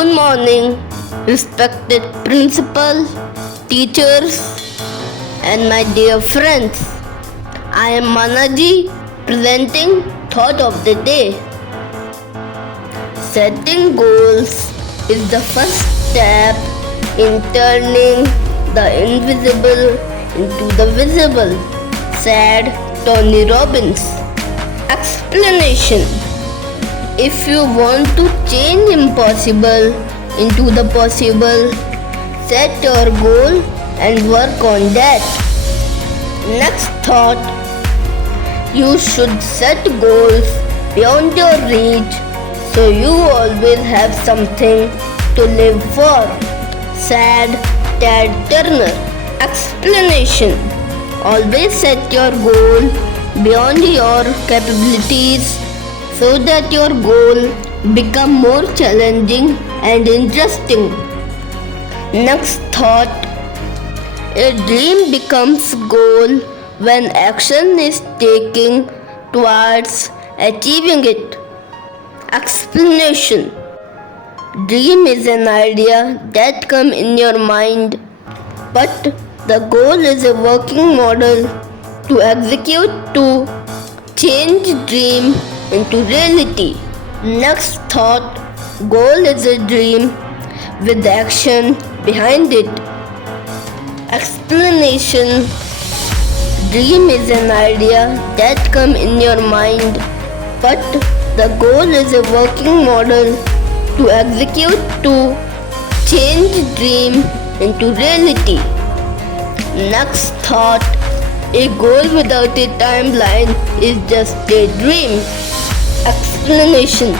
Good morning, respected principal, teachers, and my dear friends. I am Manaji presenting thought of the day. Setting goals is the first step in turning the invisible into the visible, said Tony Robbins. Explanation: if you want to change impossible into the possible, set your goal and work on that. Next thought: you should set goals beyond your reach so you always have something to live for, said Ted Turner. Explanation: always set your goal beyond your capabilities so that your goal become more challenging and interesting. Next thought: a dream becomes goal when action is taken towards achieving it. Explanation: dream is an idea that comes in your mind, but the goal is a working model to execute to change dream into reality. Next thought: goal is a dream with action behind it. Explanation: dream is an idea that comes in your mind, but the goal is a working model to execute to change dream into reality. Next thought: a goal without a timeline is just a dream. Explanation: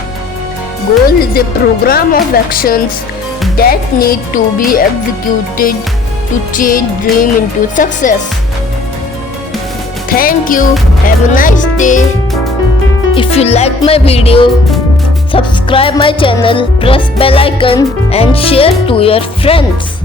goal is a program of actions that need to be executed to change dream into success. Thank you. Have a nice day. If you like my video, subscribe my channel, press bell icon and share to your friends.